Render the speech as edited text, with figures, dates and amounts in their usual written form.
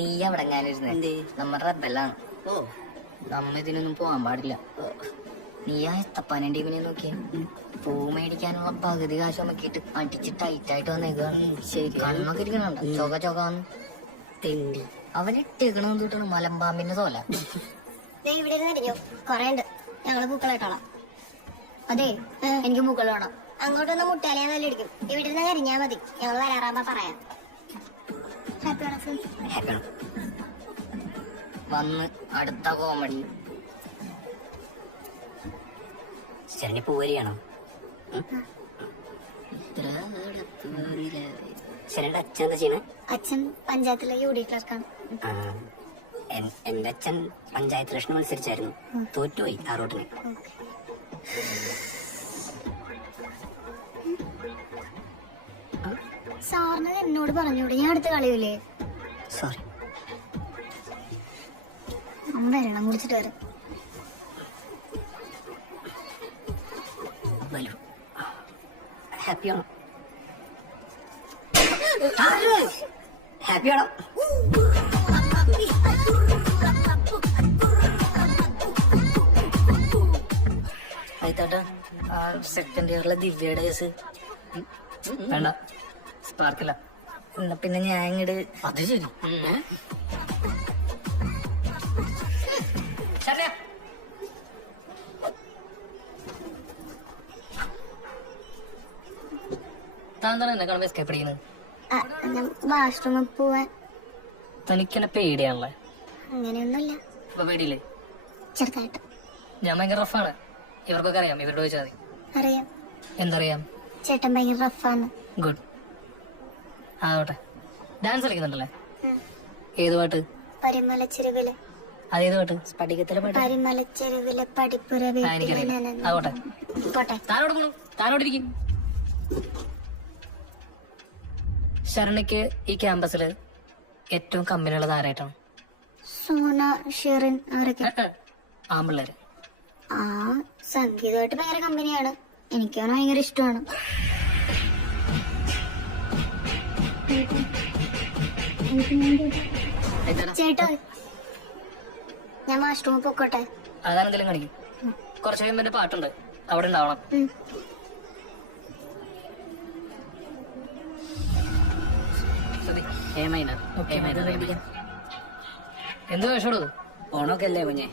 നീ അവിടെ എങ്ങാനിരുന്നേ നമ്മുടെ റബ്ബെല്ലാണ്. നമ്മ ഇതിനൊന്നും പോവാൻ പാടില്ല. നീ ആ എത്തപ്പാനന്റെ ഇവനെ നോക്കിയ പൂ മേടിക്കാനുള്ള പകുതി കാശ് നോക്കിയിട്ട് അടിച്ച് ടൈറ്റായിട്ട് വന്നേക്കാണ്. കണ്ണൊക്കെ ഇരിക്കണുണ്ട് ചൊക ചൊകാന്ന് തെണ്ടി. അവനിട്ടേക്കണെന്ന് തൊട്ടാണ് മലമ്പാമ്പിന്റെ തോല. ഇവിടെ ഇരുന്നടിഞ്ഞു കൊറേ ഉണ്ട്. ഞങ്ങള് പൂക്കളായിട്ടോളാം. അതെ എനിക്ക് പൂക്കൾ വേണം. അങ്ങോട്ടൊന്ന് മുട്ടാലേ നല്ല ഇടിക്കും. ഇവിടെ ഇരുന്ന് കരിഞ്ഞാ മതി. ഞങ്ങള് വരാറാകുമ്പോ പറയാം. വന്ന് അടുത്ത കോമഡി. ശരണി പൂവരിയാണോ? ശരണിയുടെ അച്ഛൻ എന്താ ചെയ്യണേ? അച്ഛൻ പഞ്ചായത്തിലെ UD ക്ലർക്കാണ്. എന്റെ അച്ഛൻ പഞ്ചായത്ത് ഇലക്ഷൻ മത്സരിച്ചായിരുന്നു, തോറ്റുപോയി ആ റോട്ടിന്. സാറിന് എന്നോട് പറഞ്ഞൂടെ ഞാൻ അടുത്ത് കളിയൂലേ? സോറി. വരണം കുടിച്ചിട്ട് വരാം. ഹാപ്പിയാണോ? ഹാപ്പിയാണോ? ആയിത്താട്ടാ സെക്കൻഡ് ഇയറിലെ ദിവ്യയുടെ കേസ് വേണ്ട, സ്പാർക്കില്ല. എന്നാ പിന്നെ ഞാൻ ഇങ്ങോട്ട്. അത് ശരി. താന്താണ് എന്നെ കാണുമ്പോ എസ്കേപ്പ് അടിക്കുന്നത്? വാഷ്റൂമിൽ പോവാൻ. തനിക്കെന്നെ പേടിയാണല്ലേ? അങ്ങനെയൊന്നുമില്ല. ഇപ്പൊ പേടിയില്ലേ? ചെറുതായിട്ട്. ഞാൻ ഭയങ്കര റഫാണ്. ഇവർക്കൊക്കെ അറിയാം, ഇവരോട് ചോദിച്ചാൽ മതി. അറിയാം. എന്തറിയാം? ചേട്ടൻ ഭയങ്കര റഫാണ്. ഗുഡ്. ആവട്ടെ. ഡാൻസ് കളിക്കുന്നുണ്ടല്ലേ? ഏത് പാട്ട്? പരിമലച്ചെരുവിലെ. അതേത് പാട്ട്? സ്പടികത്തിലെ പാട്ട്. പരിമലച്ചെരുവിലെ പടിപ്പുര. എനിക്കറിയാം. ആവട്ടെ. പോട്ടെ. താനോട് പോണു, താനോടിരിക്കും. ശരണിക്ക് ഈ ക്യാമ്പസില് ഏറ്റവും കമ്പനിയുള്ളത് ആരായിട്ടാണ്? സോന, ഷെറിൻ, ആരൊക്കെ? ആമ്പിള്ളേര്. ആ സംഗീതമായിട്ട് ഭയങ്കര കമ്പനിയാണ്. എനിക്ക് അവനെ ഭയങ്കര ഇഷ്ടമാണ്. ചേട്ടാ ഞാൻ വാഷ്റൂമിൽ പൊക്കോട്ടെ. അതാണെന്തെങ്കിലും കാണിക്കും. കുറച്ച് കഴിയുമ്പോ എന്റെ പാട്ടുണ്ട്, അവിടെ ഉണ്ടാവണം. ഏമൈന എന്ത് വേഷോടു? ഓണമൊക്കെ അല്ലേ കുഞ്ഞെ?